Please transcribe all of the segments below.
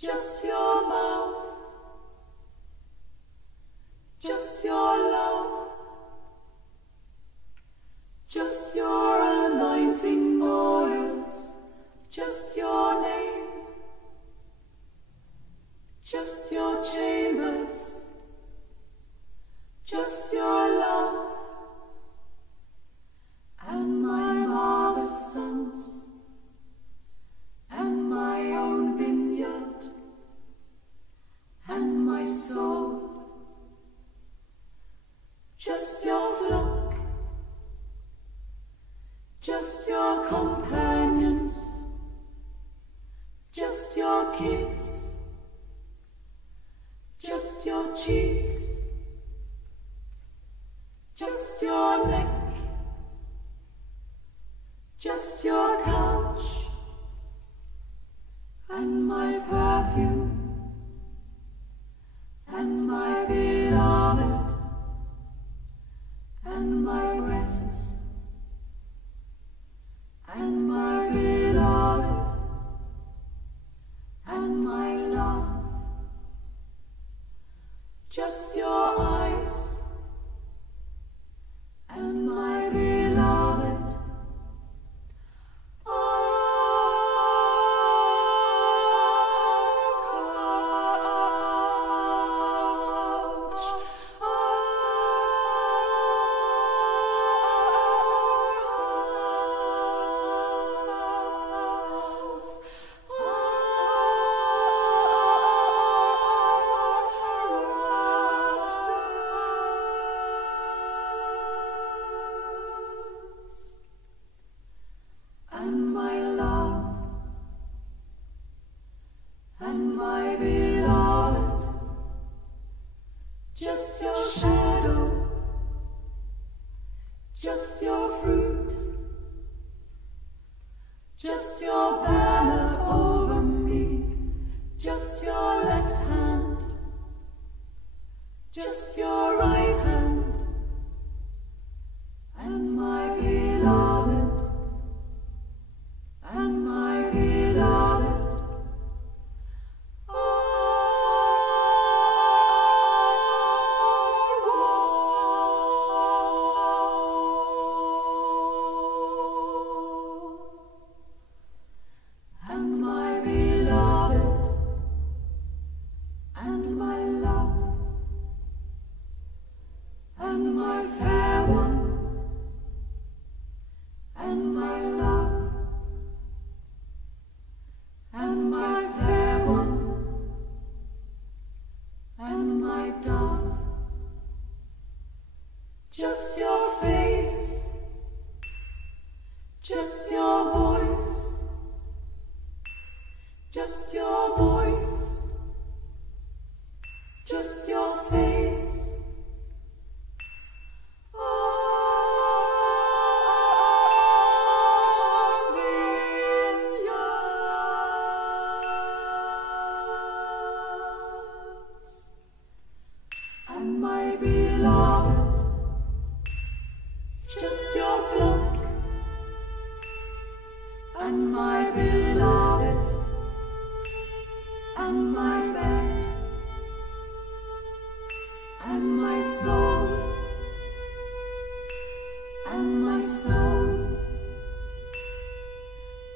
Just your mouth, just your love, just your anointing oils, just your name, just your chambers, just your love, and my mother's sons, and my own vineyard, and my soul, just your flock, just your companions, just your kids, just your cheeks, just your neck, just your couch, and my perfume, and my beloved, and my breasts, and my beloved, and my love, just your eyes, and my beloved, and my love, and my beloved, just your shadow, just your fruit, just your banner over me, just your left hand, just your right hand, and my beloved, and my beloved, and my beloved, and my love, and my fair one, and my love, and my fair one, and my dove, just your face, just your voice, just your voice, just your face. And my beloved, just your flock, and my beloved, and my bed, and my soul, and my soul,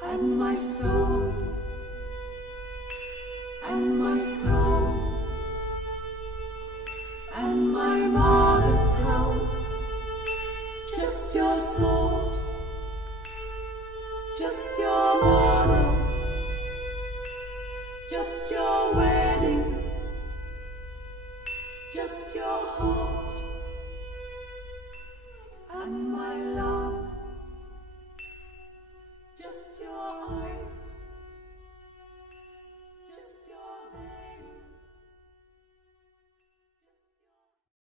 and my soul, and my soul, and my mother's house, just your sword, just your mother, just your wedding, just your heart, and my love, just your eyes.